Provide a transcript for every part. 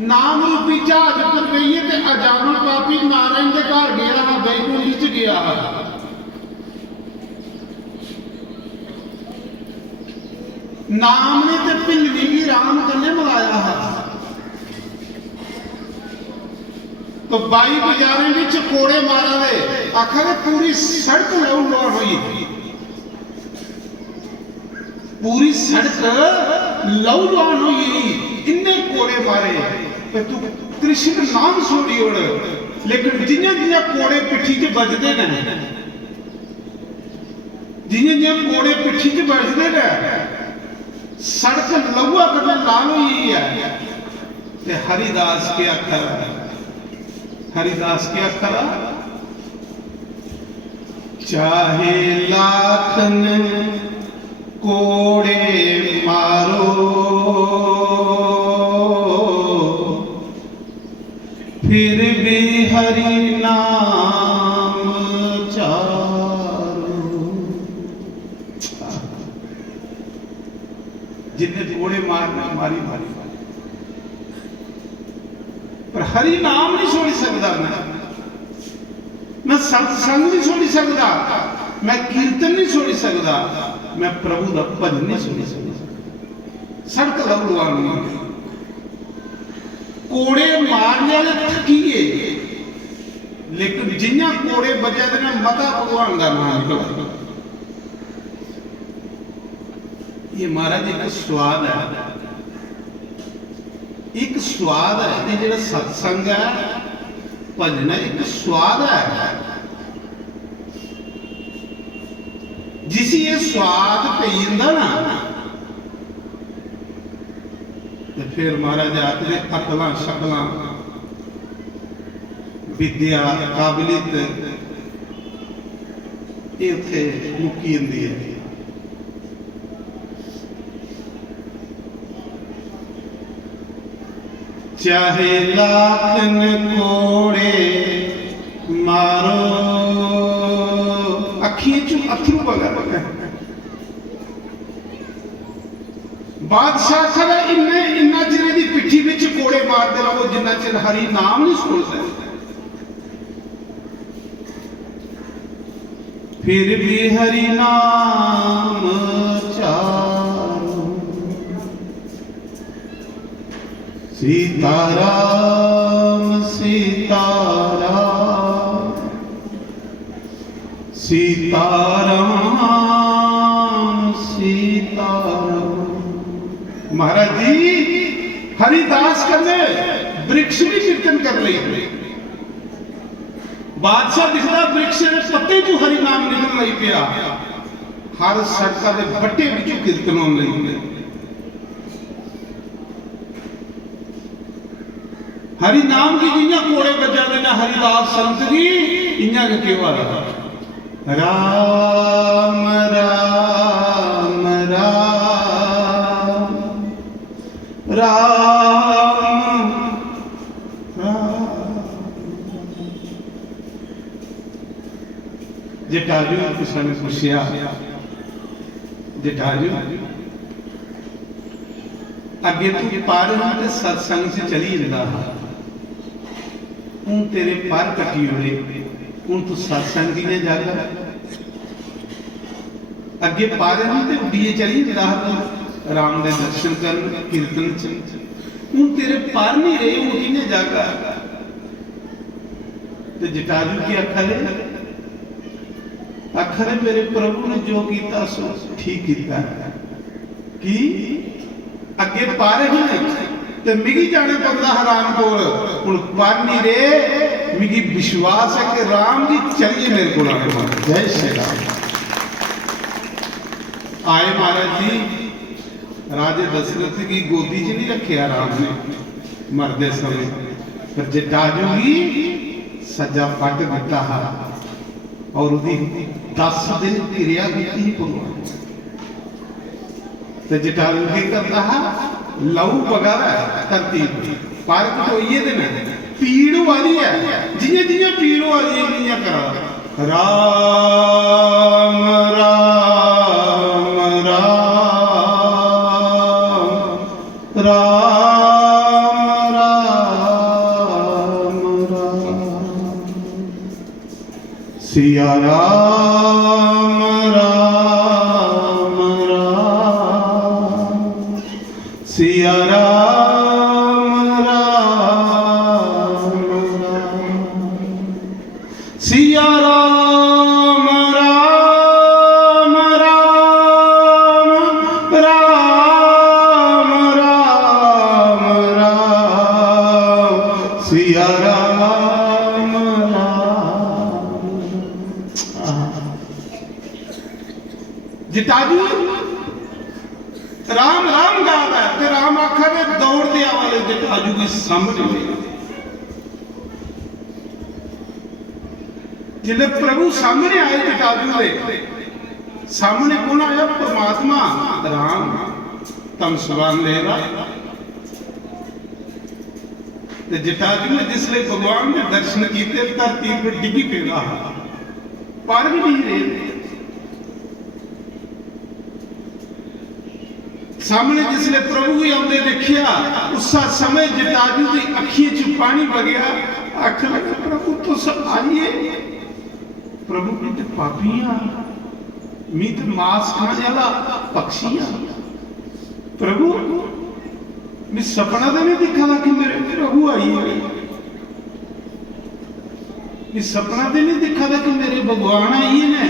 नाम रूपी जहाज पर गई ते अजानन पापी नारायण के घर गया हा, बैकुंठ च गया हा। नाम ने ते भिंडी भी राम कन्ने मिलाया है। तो बाई बाजारे भी चकोड़े मारा दे आखा पूरी सड़क लहू लुहान हुई, पूरी सड़क लहू लुहान हुई, इन्ने कोड़े मारे पे तू कृष्ण नाम छोड़ी उड़। लेकिन जिन्हें जिन्हें कोड़े पिट्ठी च बजते ने, जिन्हें जिन्हें कोड़े पिट्ठी च बजते ने, सड़क लहुआ करने लाल हुई है। ते हरिदास के अखर, हरिदास के अखर, चाहे लाखन कोड़े मारो फिर भी हरि नाम चारो। जिन्हें कोड़े मारना मारी मारी, पर हरि नाम नहीं छोड़ सकता, मैं सत्संग नहीं छोड़ सकता, मैं कीर्तन नहीं छोड़ सकता, मैं प्रभु का भजन नहीं छोड़ सकता। सड़क लहू कोड़े मारने वाले थकीए, लेकिन जिन्हें कोड़े बजे ने मता भगवान का नाम निकला। ये महाराज एक स्वाद है, एक स्वाद है। ये जो सत्संग है, भजन है, एक स्वाद है। जिस ये स्वाद पींदा ना, तो फिर महाराज आखिर अकल शकल विद्या काबिलियत ये उत्थे मुक्की जाती है। चाहे लाखन कोड़े मारो, अखियों चू अथरू बगा बगा। बादशाह खड़ा इन्ने इन्ना चिर दी पिट्ठी विच कोड़े मारते रहो जिन्ना चिर हरि नाम नहीं सुनते। फिर भी हरि नाम चारो, सीताराम सीताराम सीताराम सीताराम। महाराज जी हरिदास करने वृक्ष भी कीर्तन कर ली। बादशाह दिखता वृक्ष ने पत्ते चू हरि नाम निकल नहीं पिया, हर सड़क के बट्टे विचों कीर्तन होने लगे। हरि नाम की जिन्हें कोड़े बजा देना हरिदास संत जी इन्हें के केवल राम राम राम राम राम। जटाजू किसी ने पूछा, जटाजू अगे तू पर तो सत्संग से चली जाता, हूँ तेरे पर कटी होने, हूँ तू सत्संग की ने जाकर अगे पारे तो उड़िए चली जाता राम के दर्शन कर कीर्तन। हूँ तेरे पर नहीं रहे, हूँ किने जाकर। तो जटाजू की अखर मेरे प्रभु ने जो किया सो ठीक किया कि अगे पारे तो मिगी जाने पड़ता हराम को, हूँ पर नहीं रहे। मिगी विश्वास है कि राम जी चलिए मेरे को आने। जय श्री राम। आए महाराज जी राजे दशरथ की गोदी च नहीं रखे राम ने मरदे समय, पर जटाजू की सजा पट दिता है और 10 दिन क्रिया की भगवान। तो जटाजू की करता है लहू बगा धरती पर कटोइए दिन पीड़ वाली है, जिन्हें जिन्हें पीड़ वाली है करा राम राम राम राम राम सिया राम राम राम सिया राम राम राम सिया राम राम राम राम राम राम सिया राम जटाजू राम राम गाता है ते राम आखा में दौड़ते वाले जटाजू के सामने जिले प्रभु सामने आए जटाजू के सामने कौन आया? परमात्मा राम तम सुभान लेगा। जटाजू ने जिसले भगवान ने दर्शन किए धरती पर डिगी पेगा पर भी नहीं रहे। सामने जिसले प्रभु ही आते देखिया उस समय जटाजू की अखियों च पानी बगया। आख लगा प्रभु तो सब आइए। प्रभु की तो पापियां मीत मांस खाने वाला पक्षियां। प्रभु मैं सपना तो नहीं दिखा था कि मेरे प्रभु आइए। मैं सपना तो नहीं दिखा था कि मेरे भगवान आइए ने।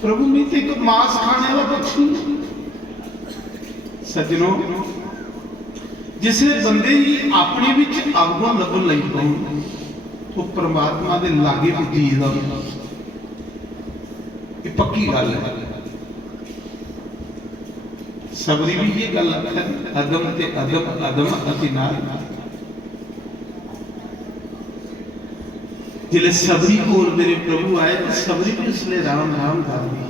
प्रभु मैं तो एक मांस खाने वाला पक्षी। सज्जनों जिसले बंदे ही अपने विच अवगुण लभन लग पाउण तो परमात्मा दे लागे पुजी दा ये पक्की गल है। सबरी भी ये गल है अदम ते अदम अदम अति नाल जिले सबरी कोल मेरे प्रभु आए तो सबरी भी उसने राम राम कर दी।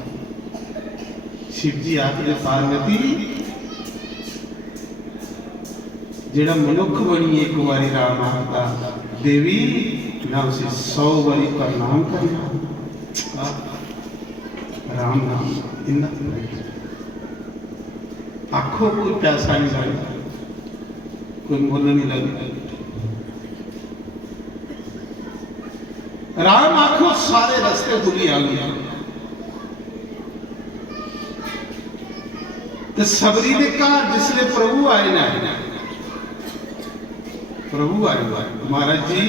शिव जी आखिर पार्वती जेड़ा मनुख बनी एक बारी राम आता देवी ना उसे 100 बारी प्रणाम करना। राम नाम इन्ना आखो कोई पैसा नहीं लगता कोई मुल नहीं लगता। राम आखो सारे रास्ते खुली आ गए। तो सबरी दे घर जिसले प्रभु आए ना प्रभु आए महाराज जी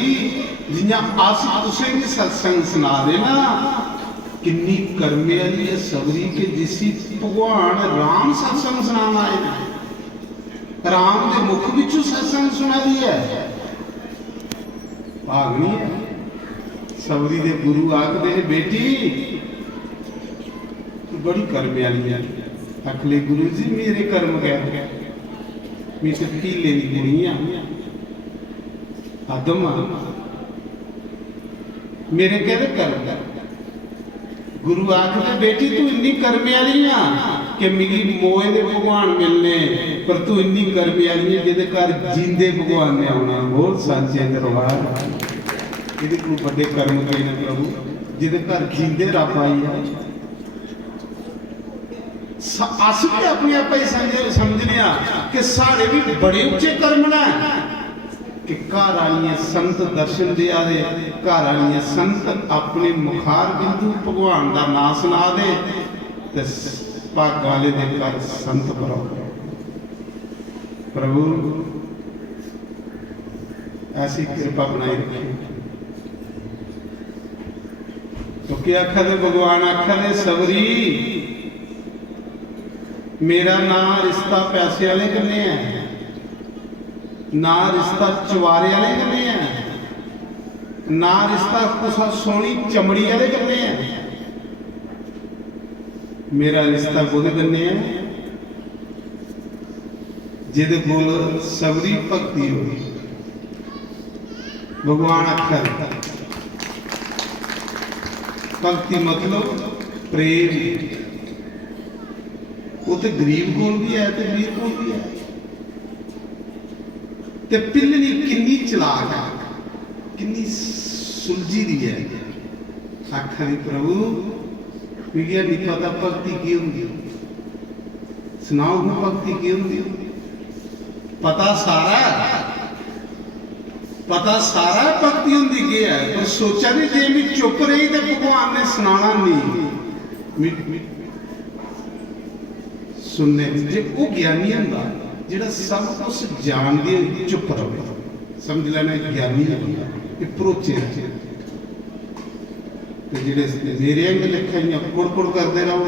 जियां आस तुसें भी सत्संग सुना देना किन्नी कर्मे वाली है सबरी के जिसी भगवान राम सत्संग सुनाना आए राम के मुख विचों सत्संग सुना दी है। भागनी है सबरी दे गुरु आखदे ने बेटी बड़ी कर्मे वाली है। अखले गुरु जी मेरे कर्म क्या मैं तो पीले दी कुड़ियां आदम मेरे कहते कर्म गुरु आखदे बेटी तू इन्नी कर्मे वाली आ कि मिली मोए दे भगवान मिलने पर तू इन्नी कर्मे वाली है जिहदे घर जींदे भगवान ने आना। बहुत सांचे दरबार इहदे कोल बड़े कर्म करे ने प्रभु जिहदे घर जींदे रब आई है। अस भी अपने आप ही समझने कि साढ़े भी बड़े उच्चे कर्म ना कि घर आलियां संत दर्शन दे दे घर आलियां संत अपने मुखार बिंदु भगवान का नाम सुना दे ते भाग वाले दे घर संत भरो। प्रभु ऐसी कृपा बनाई रखी। तो क्या आखा दे भगवान आखा दे सबरी मेरा ना रिश्ता पैसे वाले कन्ने है ना रिश्ता चवारे वाले कन्ने है ना रिश्ता कुछ सोहनी चमड़ी वाले कन्ने है। मेरा रिश्ता कोदे कन्ने है जिहदे कोल सबरी भक्ति हो। भगवान आखर भक्ति मतलब प्रेम वो तो गरीब कोल भी है तो अमीर कोल भी है। ते पिल्लनी किन्नी चलाक है किन्नी सुलझी दी है। आखरी प्रभु मिगी नहीं पता भक्ति की होंगी सुनाओ भक्ति की होंगी पता सारा पता सारा भक्ति होंगी की है, पर सोचा नहीं जे मैं चुप रही तो भगवान ने सुनाना नहीं सुनने। जे वो ज्ञानी होंदा जिहड़ा सब कुछ जान के चुप रहे, समझ लेना ज्ञानी है ये भरोचे ते जिहड़े मेरे अंग लिखाइयां कुड़ कुड़ करते रहो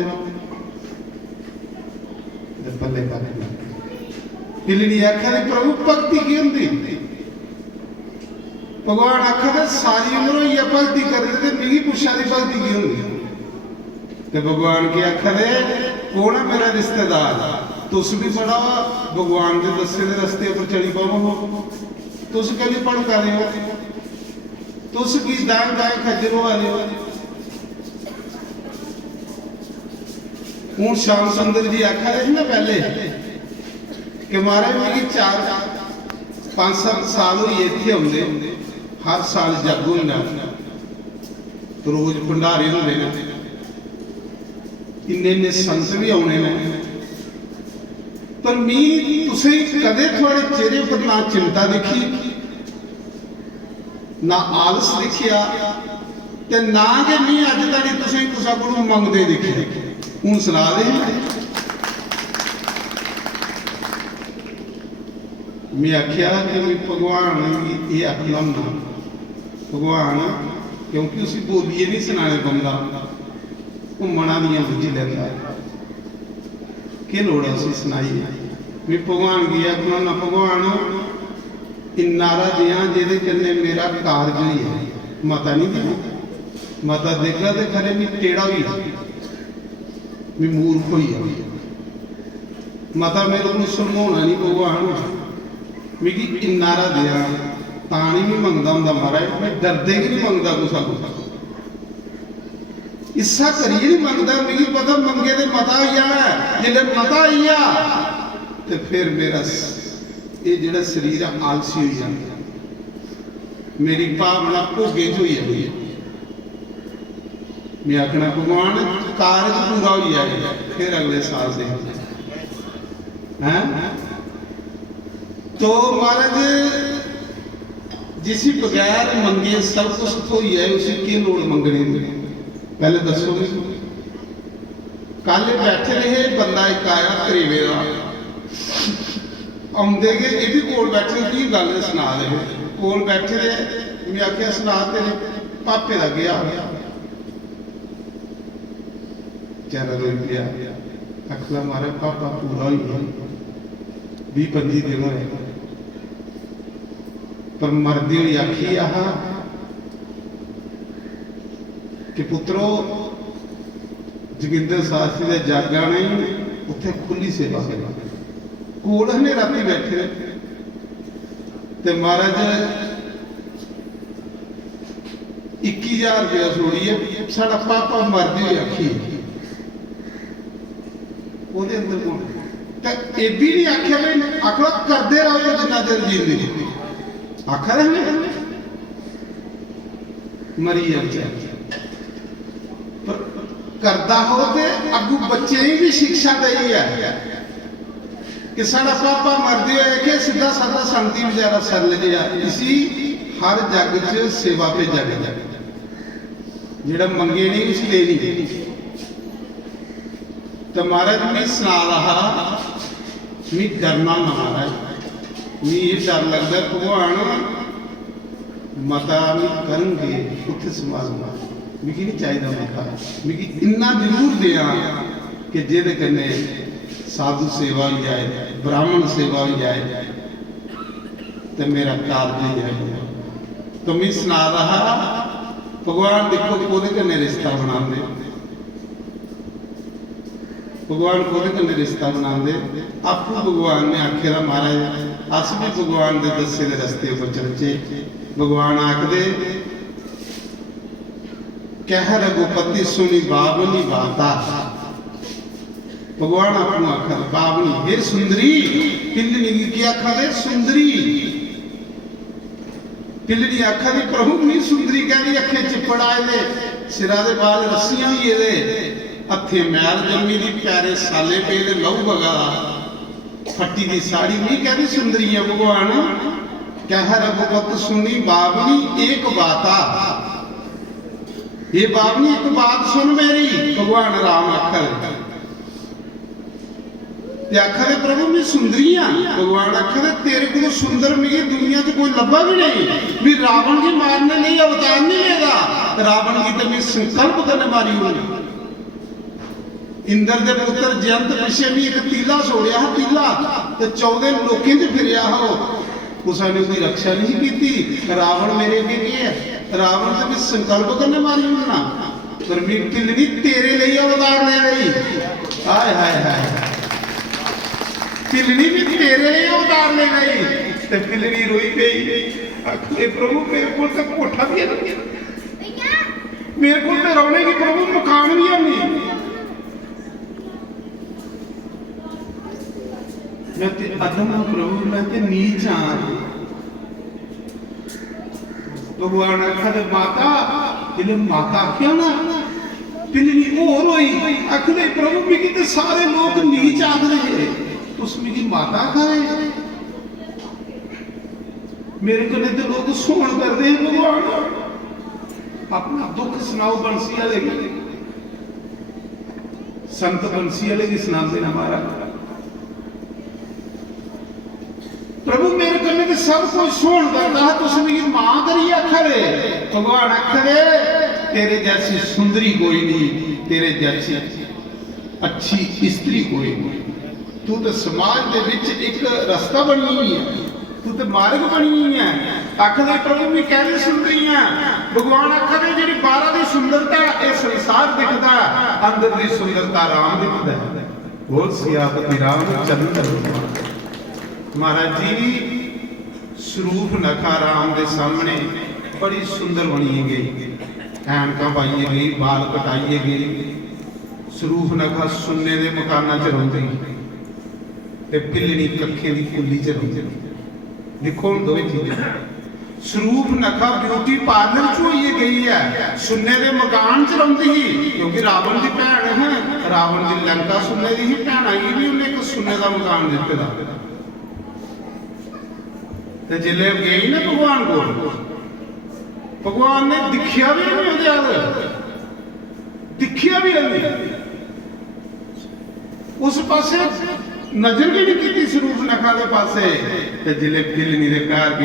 पल्ले पाले पिलनी आखा दे प्रभु भक्ति की होंदी। भगवान आखा दे सारी उम्र होई भक्ति करदे ते मिगी पुछा दी भक्ति की होंदी। ते भगवान की आखा दे कौन है मेरा रिश्तेदार, तुस भी बड़ा भगवान के दसे दे रस्ते पर चली पावो, तुस कभी भड़का रहे हो, तुस की दाएं दाएं खज्जर हो रहे हो। हूँ श्याम सुंदर जी आखा रहे ना पहले कि महाराज मेरी 4-5 साल हुई इतने आते, हर साल जग होंदा, रोज भंडारे होंदे ने, इन्ने संत भी आने ने, पर मी तुसें कदे थोड़े चेहरे पर ना चिंता दिखी, ना आलस दिखिया, ते ना कि मी अज तक तुसें कुसा कोलों मंगदे दिखे। हूँ सुना दे मैं आख्या कि मैं भगवान ये आखना ना भगवान, क्योंकि उसी बोलिए नहीं सुनाने बंदा वो मना दियां बुझी लेंदा कि लोड़ है उसी सुनाई। मैं भगवान की आखना ना भगवान इन्नारा दियां जिहदे कन्नै मेरा कारज ही है, मता नहीं दिया, मता देगा तो खरे मैं टेढ़ा भी मैं मूर्ख हुई है, मता मेरे को सुनवाना नहीं भगवान मिगी इन्नारा दिया ता नहीं मैं मंगदा हुंदा महाराज, मैं डरदे कि नहीं मंगदा कुसा कुसा इसा करिए नहीं मंगदा, मिगी पता मंगे तो मता ही है, जिले मता ही आ तो फिर मेरा ये जिहड़ा शरीर है आलसी हो जाता, मेरी भावना भोगे च हुई है। मैं आखना भगवान कारज पूरा हो जाएगा, फिर अगले साल से हैं तो महाराज जिसी बगैर मंगे सब कुछ हो जाए उसी की लोड़ मंगने पहले दसो। कल बैठे रहे बंदा एक आया करीबे का आते गए, ये भी कोल बैठे की गल सुना रहे, कोल बैठे रहे, मैं आख्या सुना तेरे पापे का गया चेहरा रोई पिया, आखला मारे पापा पूरा ही 20-25 दिन होए, पर मरदी हुई आखी आह कि पुत्रो जोगिंदर शास्त्री का जागा नहीं उत्थे खुली सेवा करना, कोल ने राती बैठे ते महाराज 21,000 रुपया छोड़ी है, साडा पापा मरदी हुई आखी ਉਹਦੇ ਅੰਦਰ ਕੋਣ ਤੇ ਇਹ ਵੀ ਨਹੀਂ ਆਖਿਆ ਵੀ ਆਖੋ ਕਰਦੇ ਰਹੋ ਜਿੰਨਾ ਚਿਰ ਜੀਂਦੇ ਆਖਾ ਰਹੇ ਮਰੀ ਜਾਂਦੇ ਪਰ ਕਰਦਾ ਹੋ ਤੇ ਅੱਗੂ ਬੱਚੇ ਵੀ ਸਿੱਖਿਆ ਦੇਈ ਹੈ ਕਿ ਸਾਡਾ ਪਾਪਾ ਮਰਦੇ ਹੋਏ ਕਿ ਸਿੱਧਾ ਸਾਦਾ ਸੰਤੀ ਵਿਚਾਰਾ ਸਰ ਲੈ ਜਾ ਇਸੀ ਹਰ ਜੱਗ 'ਚ ਸੇਵਾ ਭੇਜਿਆ ਗਿਆ, ਜਿਹੜਾ ਮੰਗੇ ਨਹੀਂ ਉਸ ਲੈ ਨਹੀਂ। तो महाराज मैं सुना रहा मैं डरना ना महाराज, मैं ये डर लगता भगवान मता मैं करेंगे उत्थे संभालना, मिगी नहीं चाहिए मता, मिगी इन्ना जरूर दिया कि जेदे कन्ने साधु सेवा भी जाए, ब्राह्मण सेवा भी जाए तो मेरा कारज ही है। तो मैं सुना रहा भगवान देखो कोदे कन्ने रिश्ता बनाते, भगवान को रिश्ता बनाते आपू भगवान ने आखे दा महाराज अस भी भगवान के दसे दे रस्ते पर चलचे। भगवान आखदे कह रघुपति सुनी बावनी बाता, भगवान आपू आखा बावनी हे सुंदरी, पिल्लनी की आखा दे सुंदरी, पिल्लनी आखा दी प्रभु मी सुंदरी कहती अखे चिपड़ आए दे, सिरा दे बाल रस्सियां भी ये हथे मैल जमी दी, प्यारे साले पे लहू बगा, फट्टी की साड़ी नहीं कहती सुंदरी है भगवान, कह रघुपत सुनी बावनी एक बाता, ये बावनी एक बात सुन मेरी। भगवान राम आखर आखर प्रभु मैं सुंदरियां, भगवान आखर तेरे को सुंदर मिगी दुनिया च कोई लब्भा भी नहीं। भी रावण की मारने नहीं अवतार नहीं लेगा, रावण की तो मैं संकल्प करने मारी हुई। इंद्र दे पुत्र जयंत पिछे भी एक तीला छोड़िया, तीला तो 14 लोकें च फिरिया हो, उसने उसकी रक्षा नहीं की। रावण मेरे अगे की है, रावण तो मैं संकल्प करने मारी हूं, पर मैं तिलनी तेरे लिए अवतार ले रही। हाय हाय हाय, तिलनी भी तेरे लिए अवतार ले रही। तो तिलनी रोई गई, आखिर प्रभु मेरे को तो कोठा भी है, मेरे को तो रोने की प्रभु मकान भी है नहीं। मैं ते अधम हूं प्रभु, मैं ते नीच हाँ। भगवान आखर माता, तिले माता क्या ना तिलनी और रोई। आखिर प्रभु मिगी ते सारे लोग नीच आखदे है, तुस मिगी माता खाए। मेरे कने ते लोग सोहन करदे हैं। भगवान अपना दुख सुनाओ बंसी वाले, संत बंसी वाले की सुनाते ना महाराज। प्रभु मेरे कन्ने ते सब कुछ सोहन करता है, तुस मेरी मां करी आखरे। भगवान आखरे तेरे जैसी सुंदरी कोई नहीं, तेरे जैसी अच्छी स्त्री कोई नहीं। तू तो समाज के विच एक रास्ता बनी हुई है, तू तो मार्ग बनी हुई है। आखरे प्रभु मैं कहने सुंदरी है। भगवान आखरे जी 12 की सुंदरता यह संसार दिखता, अंदर की सुंदरता राम दिखता है। बोल सियापति रामचंद्र महाराज जी। स्वरूप नखा राम के सामने बड़ी सुंदर बनी गई, ऐनका पाई गई, बाल कटाइए गई। स्वरूप नखा सुन्ने के मकाना च रही, पिलनी कखे की कुली च रही। देखो हम दोवें चीजें, स्वरूप नखा ब्यूटी पार्लर च होई गई है, सुन्ने के मकान च रही ही, क्योंकि रावण की भैन है, रावण की लंका सुन्ने की ही भैन आई भी, उन्हें एक सुन्ने का मकान दिते दा। ते जिले गई ना भगवान को, भगवान ने दिखिया भी नहीं, दिखिया भी नहीं, उस पासे नजर भी नहीं की स्वरूप नखा के पासे। जिले पिलनी दे प्यार